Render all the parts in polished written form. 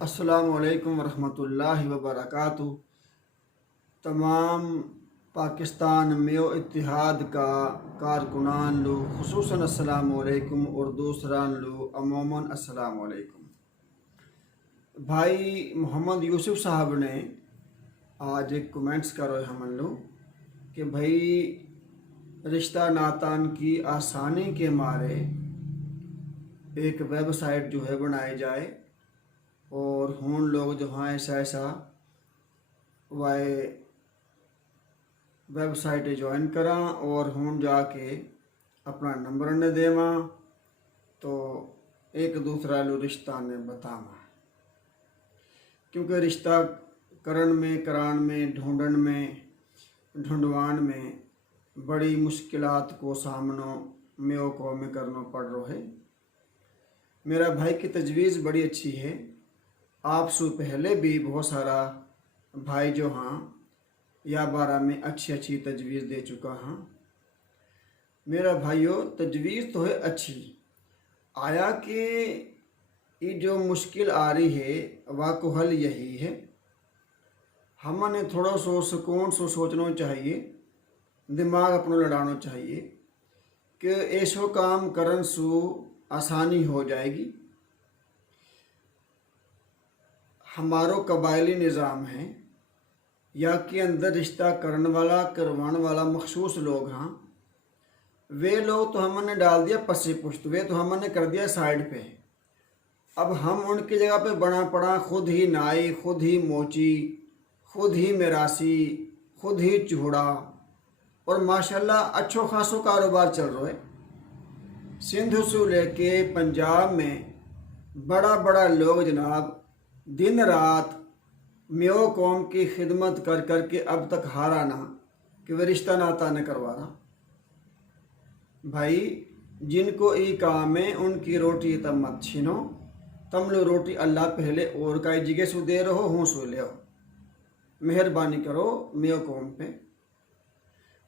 السلام علیکم ورحمۃ اللہ وبرکاتہ۔ تمام پاکستان میو اتحاد کا کارکنان لو خصوصاً السلام علیکم اور دوسران لو عموماً السلام علیکم۔ بھائی محمد یوسف صاحب نے آج ایک کمنٹس کرو ہم لو کہ بھائی رشتہ ناتان کی آسانی کے مارے ایک ویب سائٹ جو ہے بنائی جائے اور ہون لوگ جو ہیں ایسا وائے ویب سائٹ جوائن کراں اور ہون جا کے اپنا نمبر نے دیواں تو ایک دوسرا لو رشتہ نے بتاواں، کیونکہ رشتہ کران میں ڈھونڈوان میں بڑی مشکلات کو سامنا میو کو میں کرنا پڑ رہا ہے۔ میرا بھائی کی تجویز بڑی اچھی ہے، آپ سے پہلے بھی بہت سارا بھائی جو ہاں یا بارہ میں اچھی تجویز دے چکا ہاں۔ میرا بھائیو تجویز تو ہے اچھی، آیا کہ یہ جو مشکل آ رہی ہے واقع حل یہی ہے، ہم نے تھوڑا سکون سوچنا چاہیے، دماغ اپنا لڑانا چاہیے کہ ایسو کام کرن سو آسانی ہو جائے گی۔ ہمارو قبائلی نظام ہے یا کے اندر رشتہ کروان والا مخصوص لوگ ہاں، وہ لوگ تو ہم نے ڈال دیا پسی پشت، وہ تو ہم نے کر دیا سائڈ پہ۔ اب ہم ان کی جگہ پہ بنا پڑا خود ہی نائی، خود ہی موچی، خود ہی میراسی، خود ہی چوڑا، اور ماشاءاللہ اچھو خاصو کاروبار چل رہا ہے۔ سندھ سے لے کے پنجاب میں بڑا لوگ جناب دن رات میو قوم کی خدمت کر کے اب تک ہارا نہ کہ وہ رشتہ ناتا نہ کروا رہا۔ بھائی جن کو ای کام ہے ان کی روٹی تم مت چھینو، تم لو روٹی اللہ پہلے اور کئی جگہ سو دے رہو ہوں سو لے ہو، مہربانی کرو میو قوم پہ۔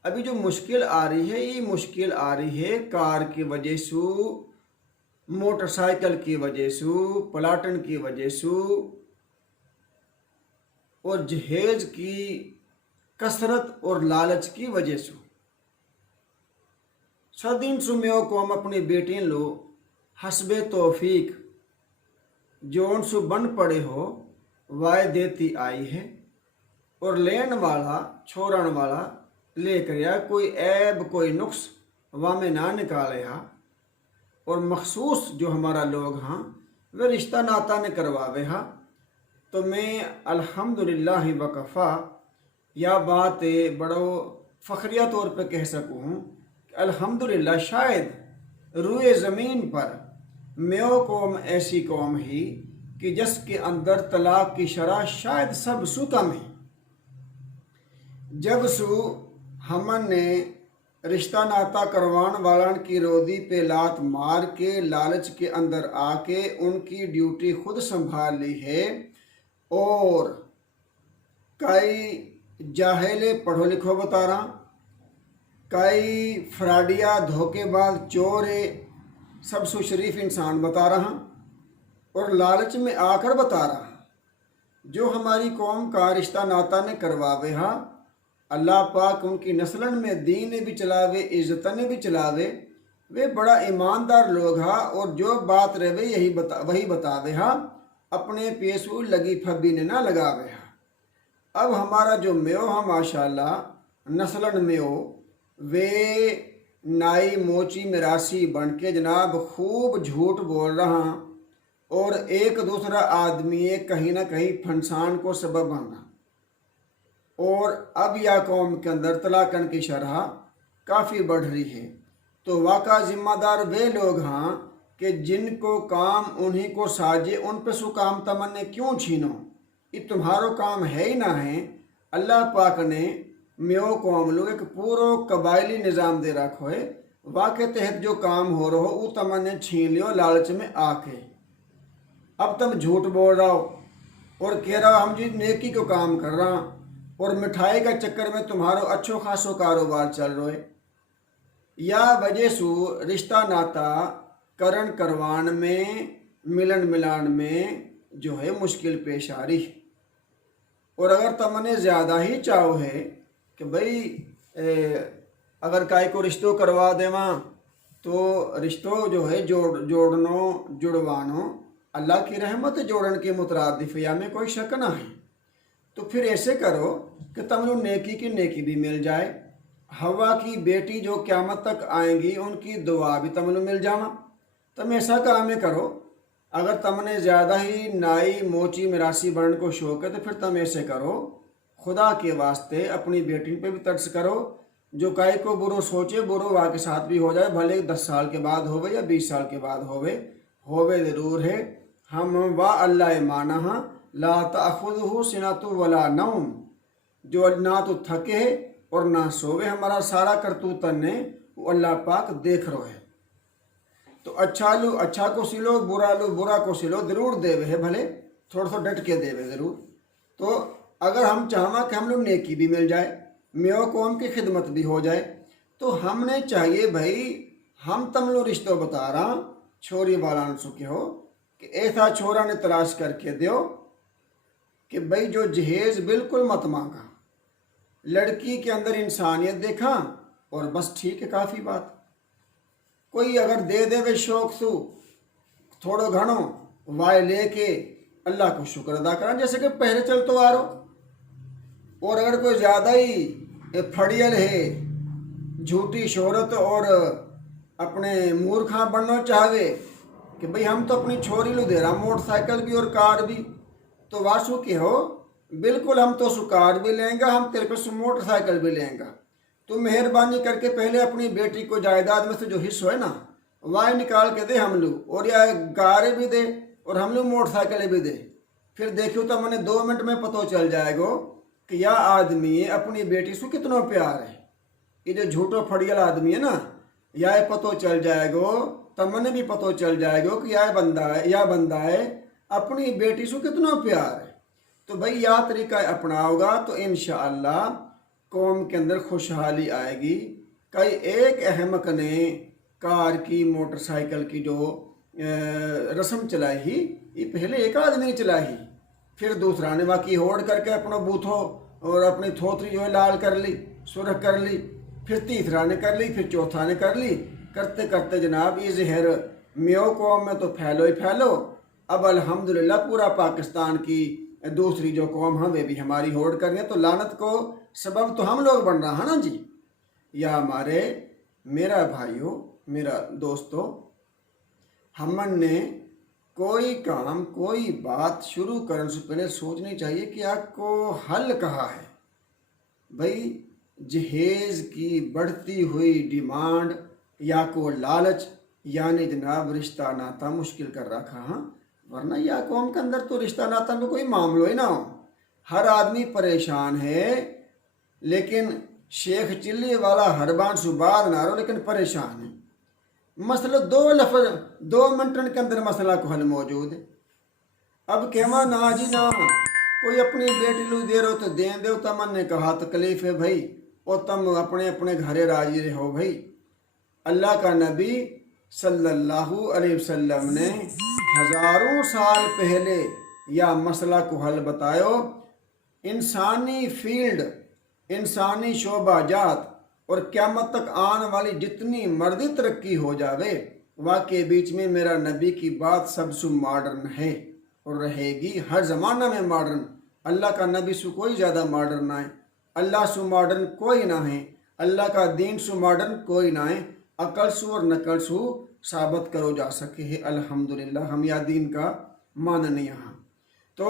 ابھی جو مشکل آ رہی ہے یہ مشکل آ رہی ہے کار کی وجہ سو، موٹر سائیکل کی وجہ سو، پلاٹن کی وجہ سو، اور جہیز کی کثرت اور لالچ کی وجہ سے۔ صدین سو میو قوم اپنی بیٹین لو حسب توفیق جو ان سو بن پڑے ہو وائے دیتی آئی ہے، اور لین والا چھوڑن والا لے کر یا کوئی عیب کوئی نقص وہاں میں نہ نکالے ہاں، اور مخصوص جو ہمارا لوگ ہاں وہ رشتہ ناتا نے کرواوے ہاں، تو میں الحمدللہ وکفا یا بات بڑو فخریہ طور پہ کہہ سکوں ہوں کہ الحمدللہ شاید روئے زمین پر میو قوم ایسی قوم ہی کہ جس کے اندر طلاق کی شرح شاید سب سو کم ہے۔ جب سو ہمن نے رشتہ ناتا کروان والان کی رودی پہ لات مار کے لالچ کے اندر آ کے ان کی ڈیوٹی خود سنبھال لی ہے، اور کئی جاہلے پڑھو لکھو بتا رہا، کئی فراڈیا دھوکے باز چورے سب سے شریف انسان بتا رہا، اور لالچ میں آ کر بتا رہا جو ہماری قوم کا رشتہ ناتا نے کرواوے ہاں، اللہ پاک ان کی نسلن میں دین بھی چلاوے عزتن بھی چلاوے، وہ بڑا ایماندار لوگ ہاں، اور جو بات رہے وہی بتاوے ہاں، اپنے پیسو لگی پھبی نے نہ لگاوے ہاں۔ اب ہمارا جو میو ہاں ماشاءاللہ نسلن میو وہ نائی موچی میراسی بن کے جناب خوب جھوٹ بول رہا، اور ایک دوسرا آدمی کہیں نہ کہیں پھنسان کو سبب بن رہا، اور اب یا قوم کے اندر طلاقن کی شرح کافی بڑھ رہی ہے۔ تو واقع ذمہ دار وہ لوگ ہاں کہ جن کو کام انہی کو ساجے ان پہ سو کام تمنے کیوں چھینو، یہ تمہارو کام ہے ہی نہ ہے۔ اللہ پاک نے میو قوم لوگ ایک پورو قبائلی نظام دے رکھو ہے، واقع تحت جو کام ہو رہا ہو وہ تمنے چھین لیو لالچ میں آ کے۔ اب تم جھوٹ بول رہا ہو اور کہہ رہا ہم جی نیکی کو کام کر رہا، اور مٹھائی کا چکر میں تمہارو اچھو خاصو کاروبار چل رہا ہے، یا وجہ سو رشتہ ناتا کروان میں ملن ملان میں جو ہے مشکل پیش آ رہی ہے۔ اور اگر تمنے زیادہ ہی چاہو ہے کہ بھئی اگر کائی کو رشتوں کروا دیواں تو رشتوں جو ہے جڑوانو اللہ کی رحمت جوڑن کے مترادف یا میں کوئی شک نہ ہے، تو پھر ایسے کرو کہ تم لوگ نیکی کی نیکی بھی مل جائے، ہوا کی بیٹی جو قیامت تک آئیں گی ان کی دعا بھی تم لوگ مل جاواں۔ تم ایسا کام کرو، اگر تم نے زیادہ ہی نائی موچی میراثی بننے کو شوق ہے تو پھر تم ایسے کرو، خدا کے واسطے اپنی بیٹی پہ بھی ترس کرو، جو کائی کو برو سوچے برو وا کے ساتھ بھی ہو جائے، بھلے 10 سال کے بعد ہوئے یا 20 سال کے بعد ہوئے ضرور ہے۔ ہم وا اللہ مانہ لا تأخذہ سنۃ ولا نوم، جو نہ تو تھکے اور نہ سوے، ہمارا سارا کرتوتن نے وہ اللہ پاک دیکھ رہو ہے۔ تو اچھا لو اچھا کو سلو، برا لو برا کو سلو، ضرور دے ہے، بھلے تھوڑا سا ڈٹ کے دے ضرور۔ تو اگر ہم چاہواں کہ ہم لوگ نیکی بھی مل جائے، میو قوم کی خدمت بھی ہو جائے، تو ہم نے چاہیے بھائی ہم تم لوگ رشتوں بتا رہا چھوری والا سکے ہو کہ ایسا چھورا نے تلاش کر کے دیو کہ بھائی جو جہیز بالکل مت مانگا، لڑکی کے اندر انسانیت دیکھا اور بس ٹھیک ہے، کافی بات۔ کوئی اگر دے دے وے شوق سو تھوڑو گھنو وائے لے کے اللہ کو شکر ادا کرنا، جیسے کہ پہلے چلتو آ رہو۔ اور اگر کوئی زیادہ ہی پھڑیل ہے، جھوٹی شہرت اور اپنے مورکھاں بننا چاہوے کہ بھئی ہم تو اپنی چھوری لو دے رہا موٹر سائیکل بھی اور کار بھی، تو واسو کے ہو بالکل ہم تو سو کار بھی لیں گا، ہم تیرے پہ سو موٹر سائیکل بھی لیں گا، تو مہربانی کر کے پہلے اپنی بیٹی کو جائیداد میں سے جو حصہ ہے نا وائے نکال کے دے ہم لوگ، اور یا کاریں بھی دے اور ہم لوگ موٹر سائیکلیں بھی دے۔ پھر دیکھو تو میں نے 2 منٹ میں پتہ چل جائے گا کہ یا آدمی اپنی بیٹی سے کتنا پیار ہے۔ یہ جو جھوٹو پھڑیل آدمی ہے نا، یا پتہ چل جائے گا، تم نے بھی پتہ چل جائے گا کہ یا بندہ ہے اپنی بیٹی سے کتنا پیار ہے۔ تو بھئی یا طریقہ اپناؤ گا تو انشاءاللہ قوم کے اندر خوشحالی آئے گی۔ کئی ایک احمق نے کار کی موٹر سائیکل کی جو رسم چلائی ہی، یہ پہلے ایک آدمی نے چلائی ہی، پھر دوسرا نے باقی ہوڑ کر کے اپنا بوتھو اور اپنی تھوتری جو ہے لال کر لی، سرخ کر لی، پھر تیسرا نے کر لی، پھر چوتھا نے کر لی، کرتے کرتے جناب یہ زہر میو قوم میں تو پھیلو ہی پھیلو۔ اب الحمدللہ پورا پاکستان کی دوسری جو قوم ہمیں بھی ہماری ہوڑ کرنی ہے، تو لعنت کو سبب تو ہم لوگ بن رہا ہے نا جی۔ یا میرا بھائیو، میرا دوستو، ہمن نے کوئی کام کوئی بات شروع کرنے سے پہلے سوچنی چاہیے کہ آپ کو حل کہاں ہے۔ بھئی جہیز کی بڑھتی ہوئی ڈیمانڈ یا کو لالچ یعنی جناب رشتہ ناتا مشکل کر رکھا، ہاں، ورنہ یا قوم کے اندر تو رشتہ ناتا میں کوئی معاملہ ہی نہ ہو، ہر آدمی پریشان ہے، لیکن شیخ چلی والا ہر بان سباد نہ رہو لیکن پریشان ہے۔ مسئلہ 2 منٹن کے اندر مسئلہ کو حل موجود ہے۔ اب کہما نا جی نا، کوئی اپنی بیٹی لو دے رہو تو دین دے، تمن نے کہا تکلیف ہے بھائی، اور تم اپنے گھرے راضی رہو بھائی۔ اللہ کا نبی صلی اللہ علیہ وسلم نے ہزاروں سال پہلے یا مسئلہ کو حل بتایو۔ انسانی فیلڈ، انسانی شعبہ جات اور قیامت تک آنے والی جتنی مردی ترقی ہو جاوے، واقعی بیچ میں میرا نبی کی بات سب سے ماڈرن ہے اور رہے گی ہر زمانہ میں ماڈرن۔ اللہ کا نبی سے کوئی زیادہ ماڈرن نہ ہے، اللہ سے ماڈرن کوئی نہ ہے، اللہ کا دین سے ماڈرن کوئی نہ ہے، عقل سے اور نقل سے ثابت کرو جا سکے ہے الحمدللہ ہم یا دین کا ماننے یہاں۔ تو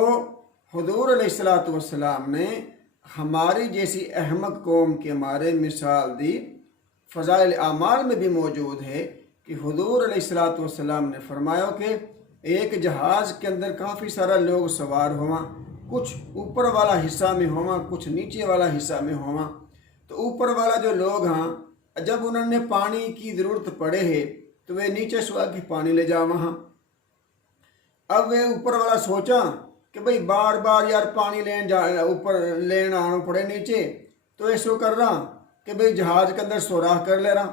حضور علیہ السلام نے ہماری جیسی احمق قوم کے مارے مثال دی۔ فضائل اعمال میں بھی موجود ہے کہ حضور علیہ السلام نے فرمایا کہ ایک جہاز کے اندر کافی سارا لوگ سوار ہوا، کچھ اوپر والا حصہ میں ہوا، کچھ نیچے والا حصہ میں ہوا۔ تو اوپر والا جو لوگ ہاں جب انہوں نے پانی کی ضرورت پڑے ہے تو وہ نیچے سوا کے پانی لے جا وہاں۔ اب وہ اوپر والا سوچا کہ بھئی بار بار یار پانی اوپر لین آنا پڑے نیچے، تو ایسو کر رہا کہ بھئی جہاز کے اندر سوراخ کر لے رہا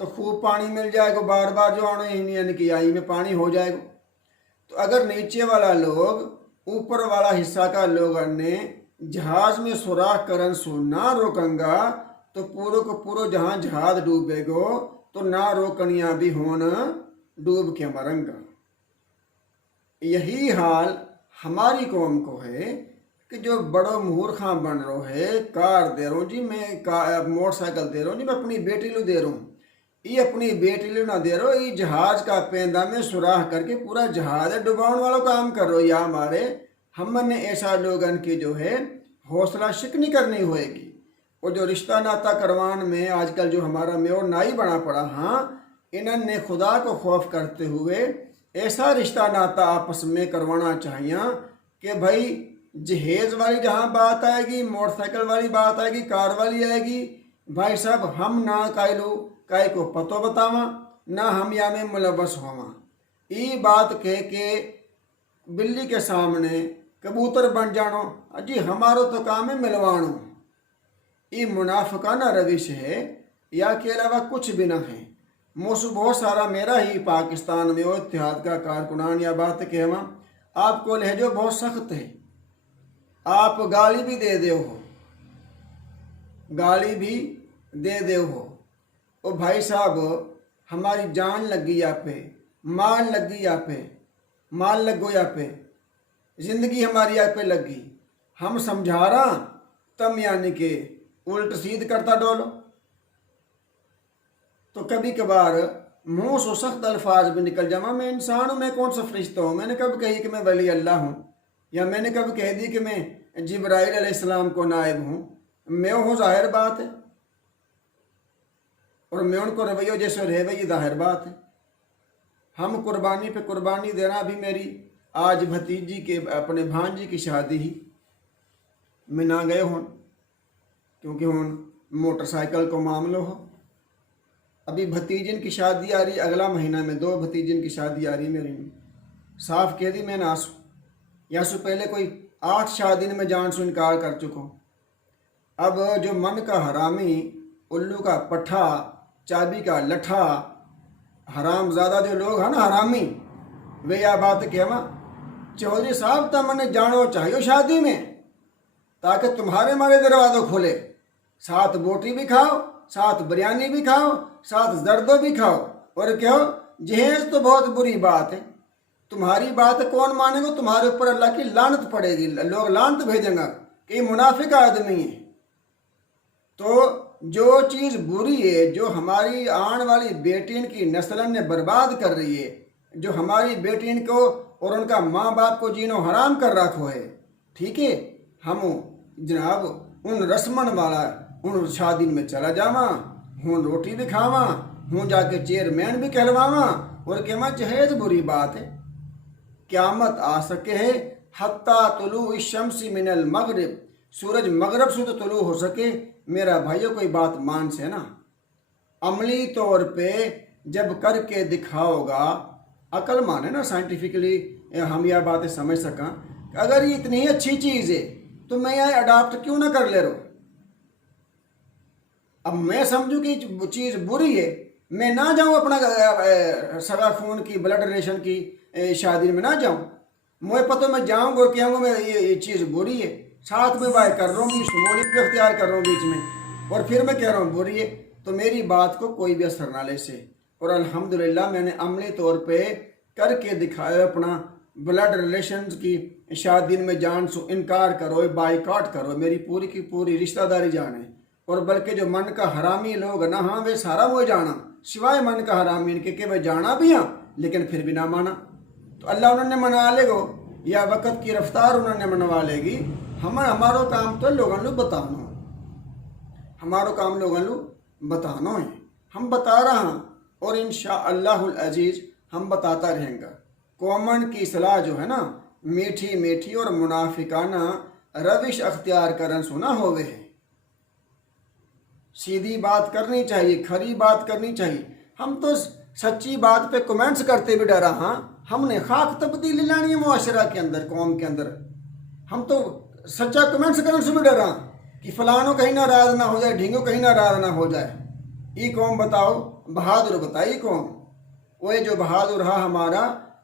تو خوب پانی مل جائے گا، بار بار جو آنا یعنی کہ آئی میں پانی ہو جائے گا۔ تو اگر نیچے والا لوگ اوپر والا حصہ کا لوگوں نے جہاز میں سوراخ کرن سو نہ روکن گا تو پورو کو پورو جہاں جہاز ڈوبے گو تو نہ روکنیاں بھی ہون ڈوب کے مرن گا۔ یہی حال ہماری قوم کو ہے کہ جو بڑو مہور خاں بن رہو ہے، کار دے رہا ہوں جی، میں موٹر سائیکل دے رہا ہوں جی، میں اپنی بیٹی لو دے رہا ہوں، یہ اپنی بیٹی لو نہ دے رہو، یہ جہاز کا پیندہ میں سوراخ کر کے پورا جہاز ڈباؤن والوں کام کر رہو، یا ہمارے ہم نے ایسا لوگن کی جو ہے حوصلہ شکنی کرنی ہوئے گی۔ اور جو رشتہ ناتا کروان میں آج کل جو ہمارا میور نائی بنا پڑا، ہاں انہوں نے خدا کو خوف کرتے ہوئے ایسا رشتہ ناتا آپس میں کروانا چاہیے کہ بھائی جہیز والی جہاں بات آئے گی، موٹر سائیکل والی بات آئے گی، کار والی آئے گی، بھائی صاحب ہم نہ کائلو کائی کو پتو بتاواں نہ ہم یا میں ملوث ہواں، ای بات کہہ کے بلی کے سامنے کبوتر بن جانو جی ہمارو تو کام ہے ملوانو، ای منافقانہ روش ہے یا کے علاوہ کچھ بھی نہ ہے۔ موسو بہت سارا میرا ہی پاکستان میں وہ اتحاد کا کارکنان یا بات کہواں آپ کو لہجو بہت سخت ہے، آپ گالی بھی دے دیو ہو، گالی بھی دے دیو ہو، او بھائی صاحب ہماری جان لگی یا پہ، مال لگی یا پہ، مال لگو یا پہ، زندگی ہماری یا پہ لگی، ہم سمجھا رہا تم یعنی کہ الٹ سیدھ کرتا ڈولو۔ تو کبھی کبھار منہ سے سخت الفاظ بھی نکل جاؤں، میں انسان ہوں، میں کون سا فرشتہ ہوں، میں نے کب کہی کہ میں ولی اللہ ہوں، یا میں نے کب کہہ دی کہ میں جبرائیل علیہ السلام کو نائب ہوں، میں ہوں ظاہر بات ہے، اور میں ان کو رویوں جیسے رہے یہ ظاہر بات ہے۔ ہم قربانی پہ قربانی دینا بھی، میری آج بھتیجی کے اپنے بھانجی کی شادی ہی میں نہ گئے ہوں کیونکہ ہوں موٹر سائیکل کو معاملہ ہو، ابھی بھتیجن کی شادی آ رہی، اگلا مہینہ میں 2 بھتیجن کی شادی آ رہی میری، صاف کہہ دی میں نہ سو یا سو پہلے کوئی 8 شادی میں جان سو انکار کر چکو۔ اب جو من کا حرامی، الو کا پٹھا، چابی کا لٹھا، حرام زادہ جو لوگ ہیں نا حرامی، وہ یا بات کہواں چودھری صاحب تا منہ جانو چاہیے شادی میں تاکہ تمہارے ہمارے دروازوں کھولے، ساتھ بوٹی بھی کھاؤ، ساتھ بریانی بھی کھاؤ، ساتھ زردو بھی کھاؤ، اور کہو جہیز تو بہت بری بات ہے، تمہاری بات کون مانے گا، تمہارے اوپر اللہ کی لعنت پڑے گی، لوگ لعنت بھیجیں گا کہ یہ منافق آدمی ہے۔ تو جو چیز بری ہے، جو ہماری آن والی بیٹین کی نسلن نے برباد کر رہی ہے، جو ہماری بیٹین کو اور ان کا ماں باپ کو جینو حرام کر رکھو ہے، ٹھیک ہے، ہم جناب ان رسمن والا ان شادی میں چلا جاواں، ہوں روٹی بھی کھاواں، ہوں جا کے چیئرمین بھی کہلواواں، اور کہواں جہیز بری بات ہے، قیامت آ سکے ہے حتیٰ طلوع الشمس من المغرب، سورج مغرب سے تو طلوع ہو سکے، میرا بھائیوں کوئی بات مان سے نا، عملی طور پہ جب کر کے دکھاؤ گا، عقل مانے نا سائنٹیفکلی ہم یہ باتیں سمجھ سکاں کہ اگر یہ اتنی اچھی چیز ہے تو میں یہ اڈاپٹ کیوں نہ کر لے رہا ہوں۔ اب میں سمجھوں کہ چیز بری ہے، میں نہ جاؤں اپنا سگا خون کی بلڈ ریلیشن کی شادی میں نہ جاؤں، مجھے پتہ میں جاؤں گا کہوں گا میں یہ چیز بری ہے، ساتھ میں بھائی کر رہا ہوں، شمولیت بھی اختیار کر رہا ہوں بیچ میں، اور پھر میں کہہ رہا ہوں بری ہے، تو میری بات کو کوئی بھی اثر نہ لے سے، اور الحمدللہ میں نے عملی طور پہ کر کے دکھایا، اپنا بلڈ ریلیشنز کی شادی میں جان سو انکار کرو، بائیکاٹ کرو، میری پوری کی پوری رشتہ داری جانے، اور بلکہ جو من کا حرامی لوگ نہ ہاں وہ سارا وہ جانا، سوائے من کا حرامی ان کے کہ وہ جانا بھی ہاں لیکن پھر بھی نہ مانا، تو اللہ انہوں نے منا لے گو، یا وقت کی رفتار انہوں نے منوا لے گی، ہمارو کام تو لوگوں لو بتانا، ہمارو کام لوگوں لو بتانا ہے، ہم بتا رہا ہاں، اور انشاءاللہ العزیز ہم بتاتا رہیں گا۔ قومن کی اصلاح جو ہے نا میٹھی میٹھی اور منافقانہ روش اختیار کرن سنا ہوئے ہے، سیدھی بات کرنی چاہیے، کھری بات کرنی چاہیے، ہم تو سچی بات پہ کمنٹس کرتے بھی ڈرا ہاں، ہم نے خاک تبدیلی لانی ہے معاشرہ کے اندر، قوم کے اندر، ہم تو سچا کمنٹس کرنے سے بھی ڈرا کہ فلانوں کہیں ناراض نہ ہو جائے، ڈھینگوں کہیں ناراض نہ ہو جائے، یہ قوم بتاؤ بہادر بتائی قوم، وہ جو بہادر رہا ہمارا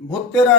72